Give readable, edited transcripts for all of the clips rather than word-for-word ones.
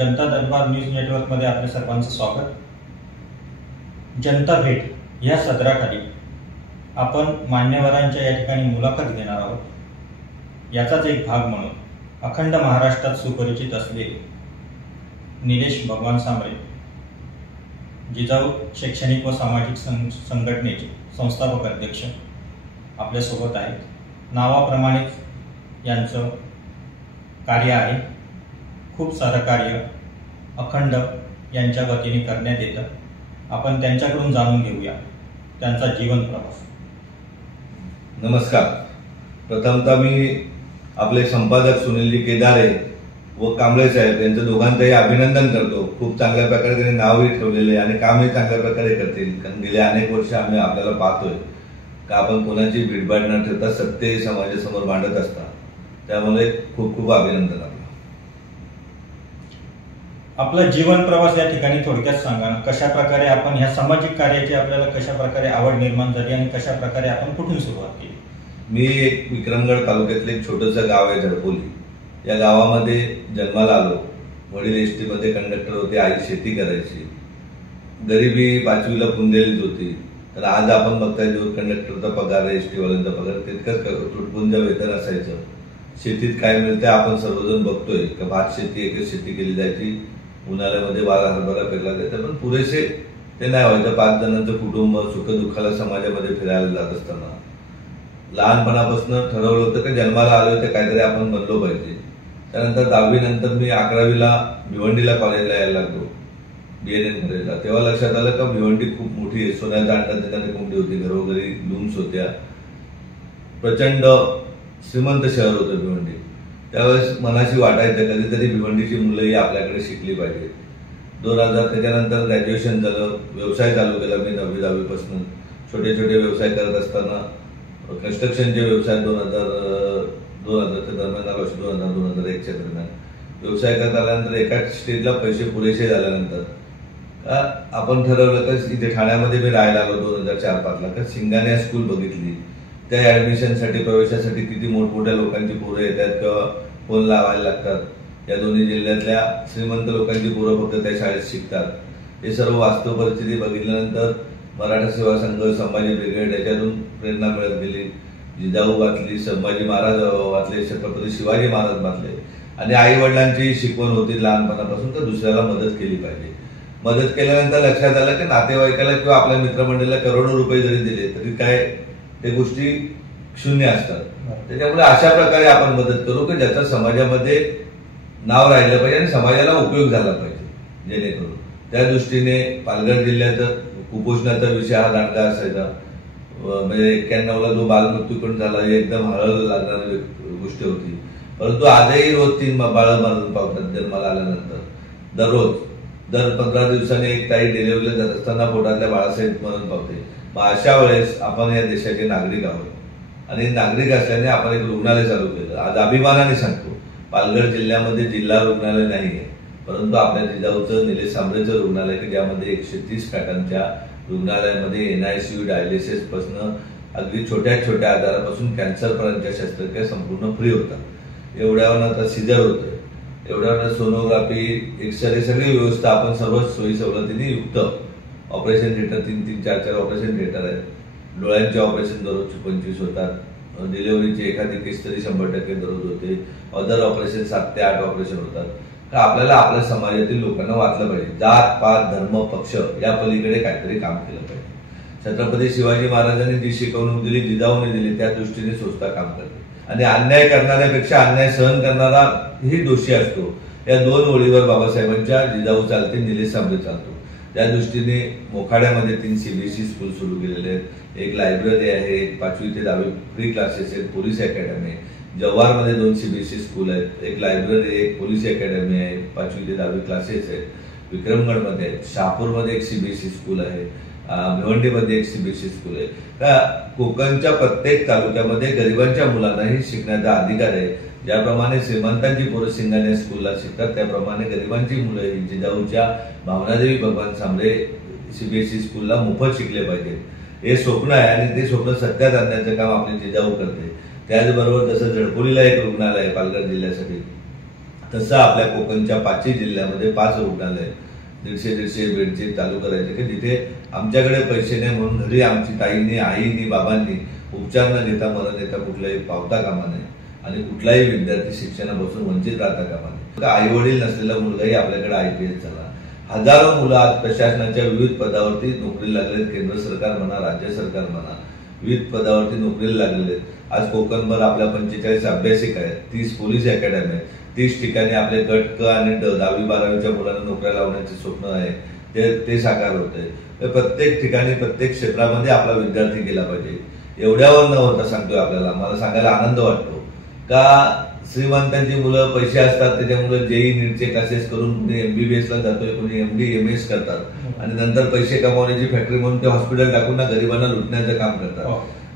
जनता दरबार news नेटवर्कमध्ये आपल्या सर्वांचं स्वागत। जनता भेट या सदराखाली आपण मान्यवरांच्या या ठिकाणी मुलाखत घेणार आहोत। याचाच एक भाग म्हणून अखंड महाराष्ट्रात सुपरिचित असलेले निलेश भगवान सांबरे, जिजाऊ शैक्षणिक व सामाजिक संघटनेचे संस्थापक अध्यक्ष आपल्यासोबत आहेत। नावाप्रमाणेच यांचं कार्य आहे, खूप सारं कार्य अखंड यांच्या वतीने करण्यात येतं। आपण त्यांच्याकडून जाणून घेऊया त्यांचा जीवन प्रवास। नमस्कार। प्रथमतः मी आपले संपादक सुनीलजी केदारे व कांबळे साहेब यांचं दोघांचंही अभिनंदन करतो। खूप चांगल्या प्रकारे त्यांनी नावही ठेवलेले आणि कामही चांगल्या प्रकारे करतील, कारण गेले अनेक वर्ष आम्ही आपल्याला पाहतोय का आपण कोणाची भीडभाड न ठेवता सत्य समाजासमोर मांडत असता। त्यामुळे खूप खूप अभिनंदन। आपला जीवन प्रवास या ठिकाणी थोडक्यात सांगा ना, कशा प्रकारे आपण ह्या सामाजिक कार्याची आपल्याला कशा प्रकारे आवड निर्माण झाली आणि कशा प्रकारे आपण कुठून सुरुवात केली? मी एक विक्रमगड तालुक्यातले एक छोटंसं गाव आहे झडपोली। या गावामध्ये जन्माला आलो। वडील एसटी मध्ये कंडक्टर होते, आई शेती करायची। गरिबी 5वीला पुंजलीत होती। तर आज आपण बघताय जो कंडक्टरचा पगार, एसटी वाल्यांचा पगार तितकंच तुटपुंज वेतन असायचं। शेतीत काय मिळते आपण सर्वजण बघतोय का भात शेती, एकच शेती केली जायची। उन्हाळ्यामध्ये 12 हरभरा पेरला जायचा, पण पुरेसे ते नाही व्हायचं। 5 जणांचं कुटुंब सुखदुःखाला समाजामध्ये फिरायला जात असताना लहानपणापासून ठरवलं होतं की जन्माला आलो तर काहीतरी आपण बनलो पाहिजे। त्यानंतर 10वी नंतर मी 11वीला भिवंडीला कॉलेजला यायला लागलो, BNN कॉलेजला। तेव्हा लक्षात आलं का भिवंडी खूप मोठी आहे, सोन्याचा अंडा तिथे कोंबडी होती, घरोघरी लूम्स होत्या, प्रचंड श्रीमंत शहर होतं भिवंडी। त्यावेळेस मनाशी वाटायचं कधीतरी भिवंडीची मुलंही आपल्याकडे शिकली पाहिजे। 2000 त्याच्यानंतर ग्रॅज्युएशन झालं, व्यवसाय चालू केला मी 10वी पासून। छोटे छोटे व्यवसाय करत असताना कन्स्ट्रक्शनचे व्यवसाय 2000 दरम्यान आलो, 2001च्या दरम्यान व्यवसाय करत आल्यानंतर एका स्टेजला पैसे पुरेसे झाल्यानंतर आपण ठरवलं की इथे ठाण्यामध्ये मी राहायला आलो 2004-05ला, का सिंगानिया स्कूल बघितली। त्या ऍडमिशनसाठी, प्रवेशासाठी किती मोठमोठ्या लोकांची पोरं येतात किंवा फोन लावायला लागतात। या दोन्ही जिल्ह्यातल्या श्रीमंत लोकांची पोरं फक्त त्या शाळेत शिकतात। हे सर्व वास्तव परिस्थिती बघितल्यानंतर मराठा सेवा संघ, संभाजी ब्रिगेड याच्यातून प्रेरणा मिळत गेली। जिजाऊ वाचली, संभाजी महाराज वाचले, छत्रपती शिवाजी महाराज वाचले आणि आई वडिलांची शिकवण होती लहानपणापासून तर दुसऱ्याला मदत केली पाहिजे। मदत केल्यानंतर लक्षात आलं की नातेवाईकाला किंवा आपल्या मित्रमंडळीला करोडो रुपये जरी दिले तरी काय ते गोष्टी शून्य असतात। त्याच्यामुळे अशा प्रकारे आपण मदत करू की ज्याचा समाजामध्ये नाव राहिलं पाहिजे आणि समाजाला उपयोग झाला पाहिजे। जेणेकरून त्या दृष्टीने पालघर जिल्ह्यात कुपोषणाचा विषय हा दांडगा असायचा। म्हणजे 91ला जो बालमृत्यू पण झाला ही एकदम हळहळ लागणारी गोष्ट होती, परंतु आजही रोज 3 बाळं मरून पावतात जन्माला आल्यानंतर। दर 15 दिवसांनी एक ताई डिलिव्हरी जात असताना पोटातल्या बाळासहित मरण पावते। मग अशा वेळेस आपण या देशाचे नागरिक आहोत आणि नागरिक असल्याने आपण एक रुग्णालय चालू केलं। आज अभिमानाने सांगतो पालघर जिल्ह्यामध्ये जिल्हा रुग्णालय नाहीये, परंतु आपल्या जिजाऊचं निलेश सांबरेचं रुग्णालय की ज्यामध्ये 130 खाटांच्या रुग्णालयामध्ये NICU, डायलिसिस पासून अगदी छोट्या छोट्या आजारापासून कॅन्सर पर्यंतच्या शस्त्रक्रिया संपूर्ण फ्री होतात। एवढ्यावर आता सिजर होतोय, एवढ्यावर सोनोग्राफी, एक्सरे सगळी व्यवस्था आपण सर्व सोयी सवलतीने युक्त। ऑपरेशन थिएटर 3-3, 4-4 ऑपरेशन थिएटर आहेत। डोळ्यांचे ऑपरेशन दररोज 25 होतात। डिलिव्हरीची एखादी केस तरी 100% दररोज होते। अदर ऑपरेशन 7 ते 8 ऑपरेशन होतात। तर आपल्याला आपल्या समाजातील लोकांना वाचलं पाहिजे। जात, पात, धर्म, पक्ष या पलीकडे काहीतरी काम केलं पाहिजे। छत्रपती शिवाजी महाराजांनी जी शिकवणूक दिली, जिजाऊने दिली, त्या दृष्टीने संस्था काम करते आणि अन्याय करणाऱ्यापेक्षा अन्याय सहन करणारा ही दोषी असतो। या 2 ओळीवर बाबासाहेबांच्या जिजाऊ चालते, निलेश सांबरे चालतो। त्या दृष्टीने मोखाड्यामध्ये 3 CBSE स्कूल सुरू केलेले आहेत। एक लायब्ररी आहे, 5वी ते 10वी फ्री क्लासेस आहेत, पोलीस अकॅडमी आहे। जव्हारमध्ये 2 CBSE स्कूल आहेत, एक लायब्ररी, एक पोलीस अकॅडमी आहे, 5वी ते 10वी क्लासेस आहेत। विक्रमगडमध्ये आहेत, शहापूरमध्ये एक CBSE स्कूल आहे, भिवंडीमध्ये एक CBSE स्कूल आहे। का कोकणच्या प्रत्येक तालुक्यामध्ये गरिबांच्या मुलांनाही शिकण्याचा अधिकार आहे। ज्याप्रमाणे श्रीमंतांची पोरं सिंगानिया स्कूलला शिकतात, त्याप्रमाणे गरिबांची मुलं जिजाऊच्या भावनादेवी भगवान सांबरे CBSE स्कूलला मोफत शिकले पाहिजेत। हे स्वप्न आहे आणि ते स्वप्न सत्यात आणण्याचं काम आपली जिजाऊ करते। त्याचबरोबर जसं झडपोलीला एक रुग्णालय आहे पालघर जिल्ह्यासाठी, तसं आपल्या कोकणच्या 5 जिल्ह्यामध्ये 5 रुग्णालय 150-150 बेडचे चालू करायचे की जिथे आमच्याकडे पैसे नाही म्हणून घरी आमची ताईंनी, आईनी, बाबांनी उपचार न घेता मरण येता कुठलाही पावता कामा नये आणि कुठलाही विद्यार्थी शिक्षणापासून वंचित राहता कामा नये. आई वडील नसलेला मुलगाही आपल्याकडे IPS झाला. हजारो मुलं आज प्रशासनाच्या विविध पदावरती नोकरीला लागलेत. केंद्र सरकार म्हणा, राज्य सरकार म्हणा, विविध पदावरती नोकरीला लागलेले आहेत. आज कोकणभर आपल्या 45 अभ्यासिक आहेत, 30 पोलीस अकॅडमी आहेत, 30 ठिकाणी आपले गट क आणि 10वी-12वीच्या मुलांना नोकऱ्या लावण्याचे स्वप्न आहे ते साकार होते. प्रत्येक ठिकाणी प्रत्येक क्षेत्रामध्ये आपला विद्यार्थी गेला पाहिजे. एवढ्यावर न होता सांगतोय आपल्याला, मला सांगायला आनंद वाटतो का श्रीमंतांची मुलं पैसे असतात त्याच्यामुळे JEE नीटचे क्लासेस करून कुणी MBBS ला जातोय, कुणी MD MS करतात आणि नंतर पैसे कमावण्याची फॅक्टरी म्हणून ते हॉस्पिटल टाकून ना गरिबांना लुटण्याचं काम करतात.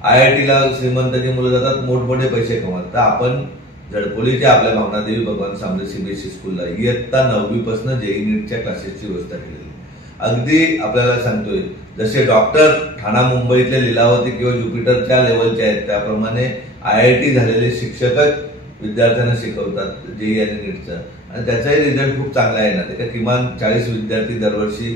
IIT ला श्रीमंतांची मुलं जातात, मोठमोठे पैसे कमवतात. तर आपण झडपोलीच्या आपल्या भावनादेवी भगवान सांबरे CBSE स्कूलला इयत्ता 9वी पासून JEE नीटच्या क्लासेसची व्यवस्था केलेली. अगदी आपल्याला सांगतोय जसे डॉक्टर ठाणा मुंबईतले लीलावती किंवा ज्युपिटरच्या लेवलचे आहेत त्याप्रमाणे IIT झालेले शिक्षकच विद्यार्थ्यांना शिकवतात JEE आणि नीटचा आणि त्याचाही रिझल्ट खूप चांगला आहे ना. ते किमान 40 विद्यार्थी दरवर्षी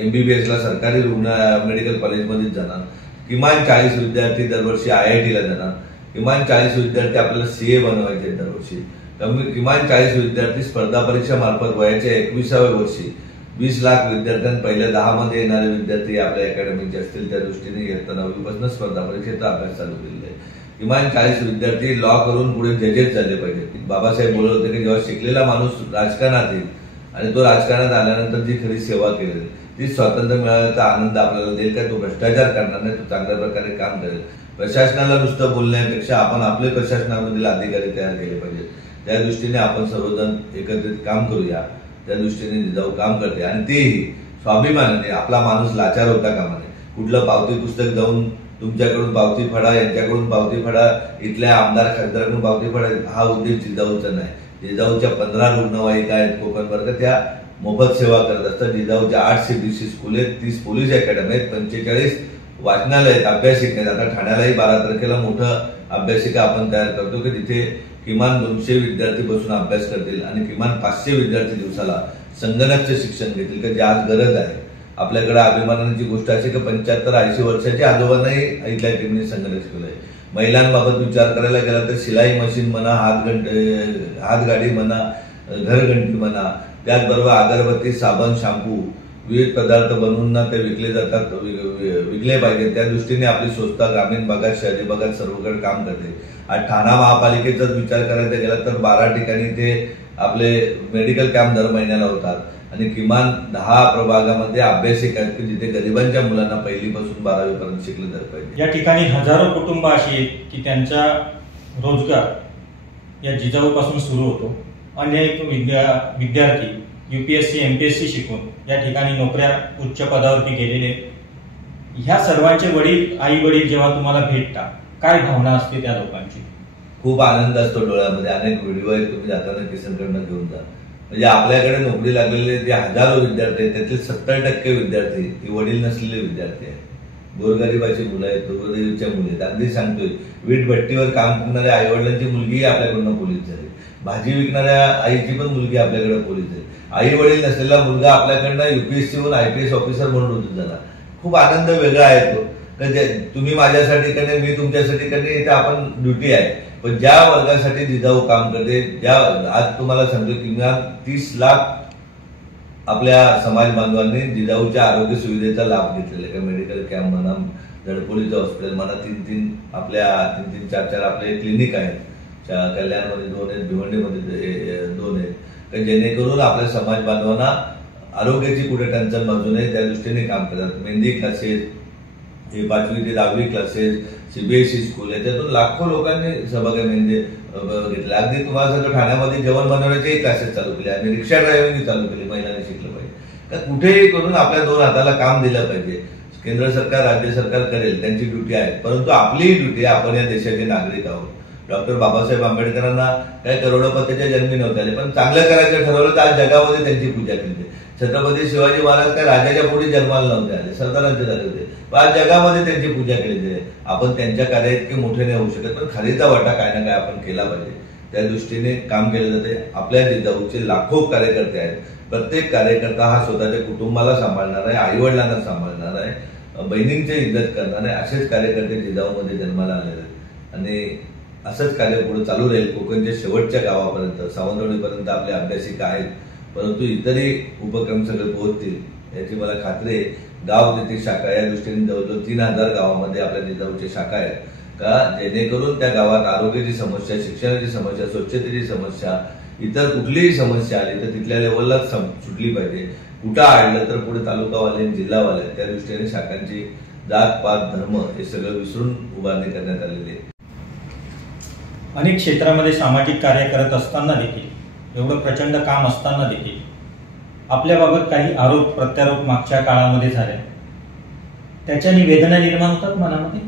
MBBS ला सरकारी मेडिकल कॉलेजमध्येच जाणार, किमान 40 विद्यार्थी दरवर्षी IIT ला जाणार, किमान 40 विद्यार्थी आपल्याला CA बनवायचे दरवर्षी, किमान 40 विद्यार्थी स्पर्धा परीक्षा मार्फत वयाच्या 21व्या वर्षी 20 लाख विद्यार्थ्यांना पहिल्या 10 मध्ये येणारे विद्यार्थी आपल्या अकॅडमीचे असतील त्या दृष्टीने इयत्ता 9वी पासून स्पर्धा परीक्षेचा अभ्यास चालू केलेला आहे. किमान 40 विद्यार्थी लॉ करून पुढे जजेस झाले पाहिजे. बाबासाहेब बोलत होते की जेव्हा शिकलेला माणूस राजकारणात येईल आणि तो राजकारणात आल्यानंतर जी खरी सेवा केली ती स्वातंत्र्य मिळाल्याचा आनंद आपल्याला देईल का तो भ्रष्टाचार करणार नाही, तो चांगल्या प्रकारे काम करेल. प्रशासनाला नुसतं बोलण्यापेक्षा आपण आपले प्रशासनामधील अधिकारी तयार केले पाहिजे. त्या दृष्टीने आपण सर्वजण एकत्रित काम करूया. त्या दृष्टीने जिजाऊ काम करते आणि तेही स्वाभिमानाने. आपला माणूस लाचार होता कामा नये. कुठलं पावती पुस्तक जाऊन तुमच्याकडून पावती फाडा, यांच्याकडून पावती फाडा, इथल्या आमदार खासदाराकडून पावती फाडा हा उद्देश जिजाऊचा नाही. जिजाऊच्या 15 रुग्णवाहिका आहेत कोकणभर का त्या मोफत सेवा करत असतात. जिजाऊच्या 8 CBSE स्कूल आहेत, 30 पोलीस अकॅडमी आहेत, 45 वाचनालय आहेत, अभ्यासिका आहेत. आता ठाण्यालाही 12 तारखेला मोठं अभ्यासिका आपण तयार करतो की तिथे किमान 200 विद्यार्थी बसून अभ्यास करतील आणि किमान 500 विद्यार्थी दिवसाला संगणकचे शिक्षण घेतील की जी आज गरज आहे. आपल्याकडे अभिमानाची गोष्ट अशी की 75-80 वर्षाचे आजोबांनाही इथल्या टीमने संगणक शिकवलंय. महिलांबाबत विचार करायला गेला तर शिलाई मशीन म्हणा, हातगाडी म्हणा, घरघंटी म्हणा, त्याचबरोबर अगरबत्ती, साबण, शॅम्पू, विविध पदार्थ बनवून ना ते विकले जातात, विकले पाहिजे. त्या दृष्टीने आपली संस्था ग्रामीण भागात, शहरी भागात सर्वकडे काम करते. आज ठाणा महापालिकेचाच विचार करायचा गेला तर 12 ठिकाणी ते आपले मेडिकल कॅम्प दर महिन्याला होतात आणि किमान 10 प्रभागामध्ये अभ्यासिका आहेत की जिथे गरिबांच्या मुलांना 1ली पासून 12वी पर्यंत शिकलं जात पाहिजे. या ठिकाणी हजारो कुटुंब अशी आहेत की त्यांचा रोजगार या जिजाऊपासून सुरू होतो. अनेक विद्यार्थी UPSC MPSC शिकून या ठिकाणी नोकऱ्या उच्च पदावरती गेलेले. ह्या सर्वांचे वडील, आई वडील जेव्हा तुम्हाला भेटतात काय भावना असते त्या लोकांची? खूप आनंद असतो डोळ्यामध्ये. अनेक व्हिडिओ आहेत, तुम्ही जाताना किसनकडनं घेऊन जा. म्हणजे आपल्याकडे नोकरी लागलेले जे हजारो विद्यार्थी आहेत त्यातले 70% विद्यार्थी हे वडील नसलेले विद्यार्थी आहेत. गोरगरिबाची मुलं आहेत, गोरगरिबाच्या मुली आहेत. अगदी सांगतोय वीटभट्टीवर काम करणाऱ्या आई वडिलांची मुलगी आपल्याकडनं पोलीस झाली, भाजी विकणाऱ्या आईची पण मुलगी आपल्याकडे पोलीस झाली. आई वडील नसलेला मुलगा आपल्याकडनं UPSC होऊन IPS ऑफिसर म्हणून रुजू झाला. खूप आनंद वेगळा आहे तो. तुम्ही माझ्यासाठी करणे, मी तुमच्यासाठी करणे, इथे आपण ड्युटी आहे. पण ज्या वर्गासाठी जिजाऊ काम करते, ज्या आज तुम्हाला सांगतो किमान 30 लाख आपल्या समाज बांधवांनी जिजाऊच्या आरोग्य सुविधेचा लाभ घेतलेला आहे. मेडिकल कॅम्प म्हणा, झडपोलीचं हॉस्पिटल म्हणा, 3-4 आपले क्लिनिक आहेत. कल्याणमध्ये 2 आहेत, भिवंडीमध्ये 2 आहेत, तर जेणेकरून आपल्या समाज बांधवांना आरोग्याची कुठे टंचन भाजू नये त्या दृष्टीने काम करतात. मेहंदी क्लासेस, हे 5वी ते 10वी क्लासेस, CBSE स्कूल आहे, त्यातून लाखो लोकांनी सहभाग घेतला. अगदी तुम्हाला सगळं ठाण्यामध्ये जेवण बनवण्याचे क्लासेस चालू केले आणि रिक्षा ड्रायव्हिंग चालू केली. महिलांनी शिकलं पाहिजे. तर कुठेही करून आपल्या 2 हाताला काम दिलं पाहिजे. केंद्र सरकार, राज्य सरकार करेल, त्यांची ड्युटी आहे, परंतु आपलीही ड्युटी आहे. आपण या देशाचे नागरिक आहोत. डॉक्टर बाबासाहेब आंबेडकरांना काही करोडपतीच्या जन्मी नव्हते आले, पण चांगलं करायचं ठरवलं तर आज जगामध्ये त्यांची पूजा केली. छत्रपती शिवाजी महाराज काय राजाच्या पोटी जन्माला नव्हते आले, सरदारांचे झाले होते, पण आज जगामध्ये त्यांची पूजा केली आहे. आपण त्यांच्या कार्यात इतके मोठे नाही होऊ शकत, पण खालीचा वाटा काय ना काय आपण केला पाहिजे. त्या दृष्टीने काम केलं जाते. आपल्या जिजाऊचे लाखो कार्यकर्ते आहेत. प्रत्येक कार्यकर्ता हा स्वतःच्या कुटुंबाला सांभाळणार आहे, आईवडिलांना सांभाळणार आहे, बहिणींची इज्जत करणार आहे. असेच कार्यकर्ते जिजाऊमध्ये जन्माला आलेले आहेत आणि असंच कार्य पुढे चालू राहील. कोकणच्या शेवटच्या गावापर्यंत, सावंतवाडीपर्यंत आपले अभ्यासिका आहेत, परंतु इतरही उपक्रम सगळे पोहोचतील याची मला खात्री आहे. गाव तिथे शाखा या दृष्टीने जवळजवळ 3000 गावामध्ये आपल्या जिजाऊच्या शाखा आहेत का, जेणेकरून त्या गावात आरोग्याची समस्या, शिक्षणाची समस्या, स्वच्छतेची समस्या, इतर कुठलीही समस्या आली तर तिथल्या लेवललाच सुटली पाहिजे. कुठं आढळलं तर पुढे तालुकावाले, जिल्हावाले, त्या दृष्टीने शाखांची जात पात धर्म हे सगळं विसरून उभारणी करण्यात आलेली आहे. अनेक क्षेत्रामध्ये सामाजिक कार्य करत असताना देखील, एवढं प्रचंड काम असताना देखील आपल्याबाबत काही आरोप प्रत्यारोप मागच्या काळामध्ये झाले, त्याच्याने वेदना निर्माण होतात मनामध्ये?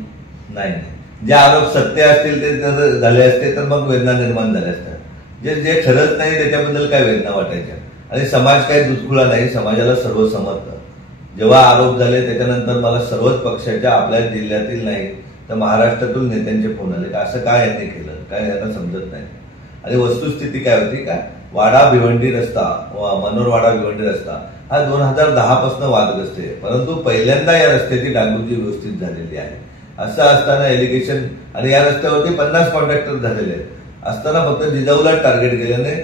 नाही, जे आरोप सत्य असतील ते जर झाले असते तर मग वेदना निर्माण झाल्या असतात. जे खरंच नाही त्याच्याबद्दल काय वेदना वाटायच्या. आणि समाज काही दुधखुळा नाही, समाजाला सर्व समजतं. जेव्हा आरोप झाले त्याच्यानंतर मला सर्वच पक्षाच्या, आपल्या जिल्ह्यातील नाही तर महाराष्ट्रातील नेत्यांचे फोन आले का असं काय यांनी केलं, काय यांना समजत नाही. आणि वस्तुस्थिती काय होती का, वाडा भिवंडी रस्ता, मनोरवाडा भिवंडी रस्ता हा 2010 पासून वादग्रस्त आहे, परंतु पहिल्यांदा या रस्त्याची डागडुजी व्यवस्थित झालेली आहे. असं असताना एलिगेशन, आणि या रस्त्यावरती 50 कॉन्ट्रॅक्टर झालेले आहेत असताना फक्त जिजाऊला टार्गेट केल्याने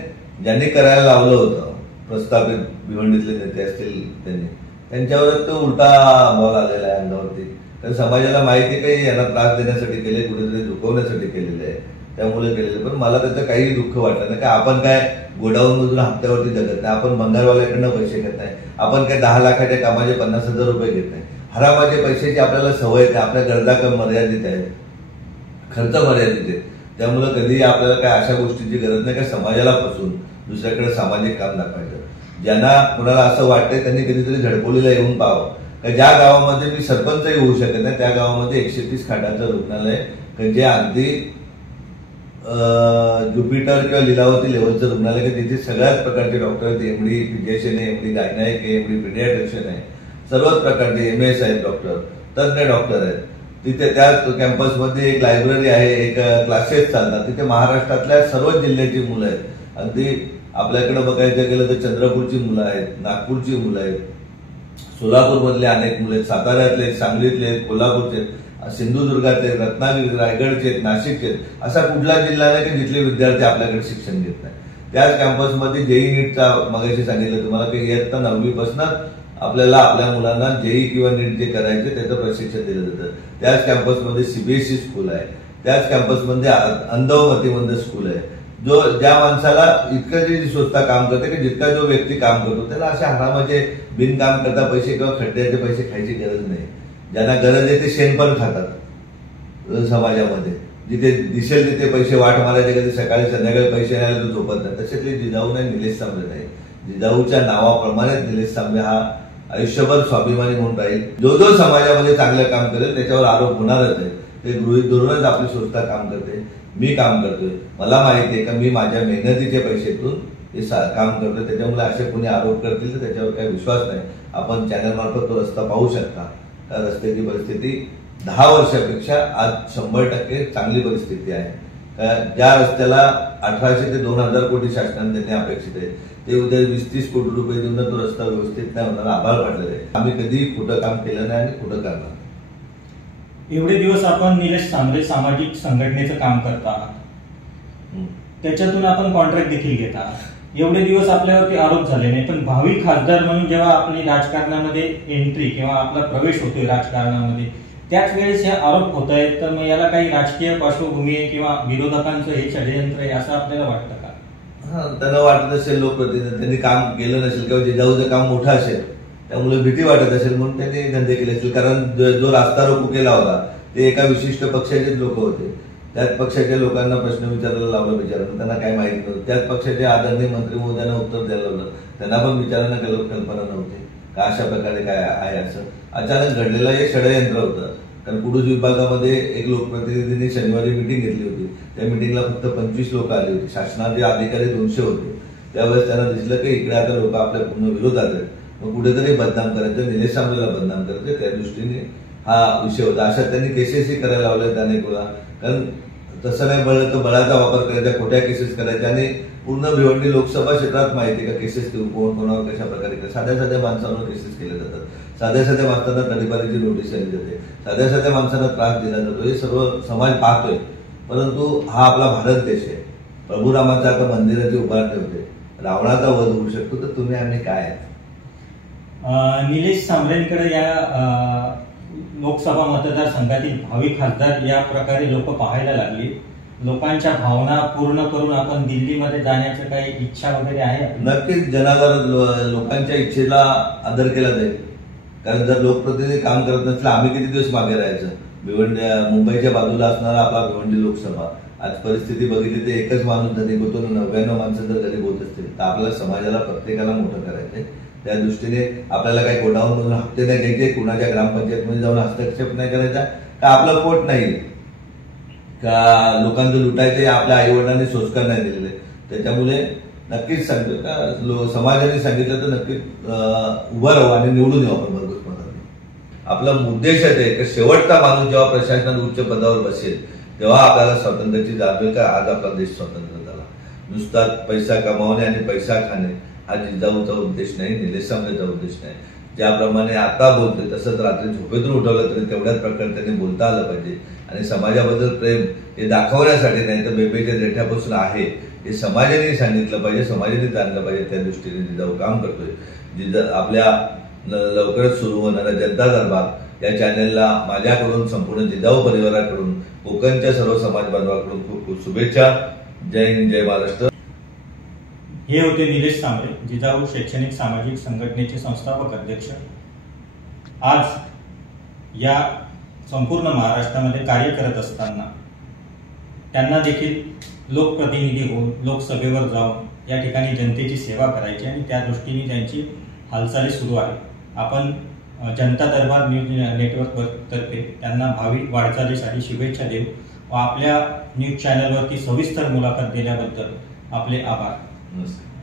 ज्यांनी करायला लावलं होतं, प्रस्थापित भिवंडीतले नेते असतील त्यांच्यावर तो उलटा बॉल आलेला आहे अंगावरती. तर समाजाला माहिती काही यांना त्रास देण्यासाठी केले, कुठेतरी झुकवण्यासाठी केलेले आहे, त्यामुळे केलेले. पण मला त्याचं काही दुःख वाटलं नाही. का आपण काय गोडाऊन मधून हप्त्यावरती जगत नाही, आपण भंगारवाल्याकडनं पैसे घेत नाही, आपण काय 10 लाखाच्या कामाचे 50,000 रुपये घेत नाही. हरामाचे पैशाची आपल्याला सवय आहे, आपल्या गरजा कमी मर्यादित आहेत, खर्च मर्यादित आहे. त्यामुळे कधीही आपल्याला काय अशा गोष्टीची गरज नाही का समाजाला फसवून दुसऱ्याकडे सामाजिक काम दाखवायचं. ज्यांना कुणाला असं वाटतंय त्यांनी कधीतरी झडपोलीला येऊन पाहावं. का ज्या गावामध्ये मी सरपंचही होऊ शकत नाही त्या गावामध्ये 130 खाटाचं रुग्णालय, जे अगदी ज्युपिटर किंवा लीलावती लेवलचं रुग्णालय, तिथे सगळ्याच प्रकारचे डॉक्टर आहेत. एमडी फिजिशियन आहे, एमडी गायनायक आहे, एमडी पिडियाट्रिशियन आहे, सर्वच प्रकारचे MS आहेत डॉक्टर, तज्ञ डॉक्टर आहेत. तिथे त्या कॅम्पसमध्ये एक लायब्ररी आहे, एक क्लासेस चालतात. तिथे महाराष्ट्रातल्या सर्वच जिल्ह्याची मुलं आहेत. अगदी आपल्याकडे बघायचं गेलं तर चंद्रपूरची मुलं आहेत, नागपूरची मुलं आहेत, सोलापूरमधले अनेक मुलं आहेत, साताऱ्यातले, सांगलीतले, कोल्हापूरचे, सिंधुदुर्गातले, रत्नागिरी, रायगडचे, नाशिकचे, असा कुठला जिल्हा नाही की जिथले विद्यार्थी आपल्याकडे शिक्षण घेत नाही. त्याच कॅम्पसमध्ये जेई नीटचा मगाशी सांगितलं तुम्हाला की इयत्ता 9वी पासूनच आपल्याला आपल्या मुलांना जेई किंवा नीट जे करायचे त्याचं प्रशिक्षण दिलं जातं. त्याच कॅम्पसमध्ये CBSE स्कूल आहे, त्याच कॅम्पसमध्ये अंधमतीमध्ये स्कूल आहे. ज्या माणसाला इतकं जी संस्था काम करते की जितका जो व्यक्ती काम करतो त्याला अशा हरामाचे बिनकाम करता पैसे किंवा खड्ड्याचे पैसे खायची गरज नाही. ज्यांना गरज आहे ते शेण पण खातात समाजामध्ये. जिथे दिसेल तिथे पैसे वाट मारायचे, कधी सकाळी संध्याकाळी पैसे नाही तो झोपत नाही. तशातले जिजाऊ नाही, निलेश सांबळे नाही. जिजाऊच्या नावाप्रमाणे निलेश सांबळे हा आयुष्यभर स्वाभिमानी म्हणून राहील. जो समाजामध्ये चांगलं काम करेल त्याच्यावर आरोप होणारच आहे. ते गृहीत धरूनच आपली संस्था काम करते. मी काम करतोय, मला माहिती आहे का मी माझ्या मेहनतीच्या पैशातून हे काम करतोय. त्याच्यामुळे असे कोणी आरोप करतील तर त्याच्यावर काही विश्वास नाही. आपण चॅनल मार्फत तो रस्ता पाहू शकता. त्या रस्त्याची परिस्थिती 10 वर्षापेक्षा आज 100% चांगली परिस्थिती आहे. ज्या रस्त्याला 1800 ते 2000 कोटी शासनाने त्यांनी अपेक्षित आहे ते उद्या 20-30 कोटी रुपये देऊन तो रस्ता व्यवस्थित नाही होणार. आभाळ पडलेलं आहे. आम्ही कधी कुठं काम केलं नाही आणि कुठं करणार. एवढे दिवस आपण निलेश सांबळे सामाजिक संघटनेचं काम करता, त्याच्यातून आपण कॉन्ट्रॅक्ट देखील घेता. एवढे दिवस आपल्यावरती आरोप झाले नाही, पण भावी खासदार म्हणून जेव्हा आपली राजकारणामध्ये एंट्री किंवा आपला प्रवेश होतोय राजकारणामध्ये, त्याच वेळेस हे आरोप होत आहेत, तर मग याला काही राजकीय पार्श्वभूमी आहे किंवा विरोधकांचं हे षडयंत्र आहे असं आपल्याला वाटतं का? त्यांना वाटत असेल, लोकप्रतिनिधी त्यांनी काम केलं नसेल किंवा जिजाऊचं काम मोठं असेल त्यामुळे भीती वाटत असेल म्हणून त्यांनी धंदे केले असेल. कारण जो रास्ता रोको केला होता ते एका विशिष्ट पक्षाचेच लोक होते. त्याच पक्षाच्या लोकांना प्रश्न विचारायला लावला बिचारांना, त्यांना काय माहिती नव्हतं. त्याच पक्षाचे आदरणीय मंत्री महोदयांना उत्तर द्यायला लावलं, त्यांना पण विचारांना कल्पना नव्हती का अशा प्रकारे काय आहे. असं अचानक घडलेलं हे षडयंत्र होतं. कारण कुडूस विभागामध्ये एक लोकप्रतिनिधींनी शनिवारी मिटिंग घेतली होती. त्या मिटिंगला फक्त 25 लोक आली होती. शासनाचे अधिकारी 200 होते. त्यावेळेस त्यांना दिसलं की इकडे आता लोक आपल्या पूर्ण विरोधात आहेत, मग कुठेतरी बदनाम करायचं, निलेश सांबळेला बदनाम करायचं, त्या दृष्टीने हा विषय होता. अशा त्यांनी केसेसही करायला लावले अनेक वेळा. कारण तसं नाही बळलं तर बळाचा वापर करायचा, खोट्या केसेस करायच्या आणि पूर्ण भिवंडी लोकसभा क्षेत्रात माहिती का केसेस कोण कोणावर कशा प्रकारे साध्या साध्या माणसांवर केसेस केले जातात, साध्या साध्या माणसांना तडीपारीची नोटीस आली जाते, साध्या साध्या माणसांना त्रास दिला जातो. हे सर्व समाज पाहतोय. परंतु हा आपला भारत देश आहे. प्रभू रामाचा आता मंदिराची उभारणी होते, रावणाचा वध होऊ शकतो, तर तुम्ही आम्ही काय आहेत? निलेश सांबरेंकडे या लोकसभा मतदारसंघातील भावी खासदार या प्रकारे लोक पाहायला लागली. लोकांच्या भावना पूर्ण करून आपण दिल्लीमध्ये जाण्याची काही इच्छा वगैरे आहे? नक्कीच जनाधार लोकांच्या इच्छेला आदर केला जाईल. कारण जर लोकप्रतिनिधी काम करत नसले, आम्ही किती दिवस मागे राहायचं? भिवंडी मुंबईच्या बाजूला असणारा आपला भिवंडी लोकसभा आज परिस्थिती बघितली तर एकच माणूस धनिक होतो, 99 माणसं जर गरीब होत असतील तर आपल्याला समाजाला प्रत्येकाला मोठं करायचंय. त्या दृष्टीने आपल्याला काही गोडाऊन मधून हप्ते नाही घ्यायचे, कुणाच्या ग्रामपंचायतमध्ये जाऊन हस्तक्षेप नाही करायचा, का आपलं पोट नाही का लोकांचं लुटायचं, आपल्या आई वडिलांनी संस्कार नाही दिलेले. त्याच्यामुळे नक्कीच सांगतो का समाजाने सांगितलं तर नक्कीच उभं राहू आणि निवडून येऊ आपण भरघोस मताने. आपला उद्देश आहे की शेवटचा माणूस जेव्हा प्रशासनात उच्च पदावर बसेल तेव्हा आपल्याला स्वातंत्र्याची जाणीव का आज आपला देश स्वतंत्र झाला. नुसता पैसा कमावणे आणि पैसा खाणे हा जिजाऊचा उद्देश नाही, निलेश सांबरेचा उद्देश नाही. ज्याप्रमाणे आता बोलतोय तसंच रात्री झोपेतून उठवलं तरी तेवढ्याच प्रकारे त्यांनी बोलता आलं पाहिजे. आणि समाजाबद्दल प्रेम हे दाखवण्यासाठी नाही तर बेबेच्या देठ्यापासून आहे हे समाजाने सांगितलं पाहिजे, समाजाने जाणलं पाहिजे. त्या दृष्टीने जिजाऊ काम करतोय. आपल्या लवकरच सुरू होणाऱ्या जनता दरबार या चॅनेलला माझ्याकडून, संपूर्ण जिजाऊ परिवाराकडून, कोकणच्या सर्व समाज बांधवांकडून खूप खूप शुभेच्छा. जय हिंद, जय महाराष्ट्र. हे होते निलेश सांबरे, जिजाऊ शैक्षणिक सामाजिक संघटनेचे संस्थापक अध्यक्ष. आज या संपूर्ण महाराष्ट्रामध्ये कार्य करत असताना त्यांना देखील लोकप्रतिनिधी होऊन लोकसभेवर जाऊन या ठिकाणी जनतेची सेवा करायची आणि त्या दृष्टीने त्यांची हालचाली सुरू आहे. आपण जनता दरबार न्यूज नेटवर्क तर्फे त्यांना भावी वाटचालीसाठी शुभेच्छा देऊ व आपल्या न्यूज चॅनलवरती सविस्तर मुलाखत दिल्याबद्दल आपले आभार. नमस्कार.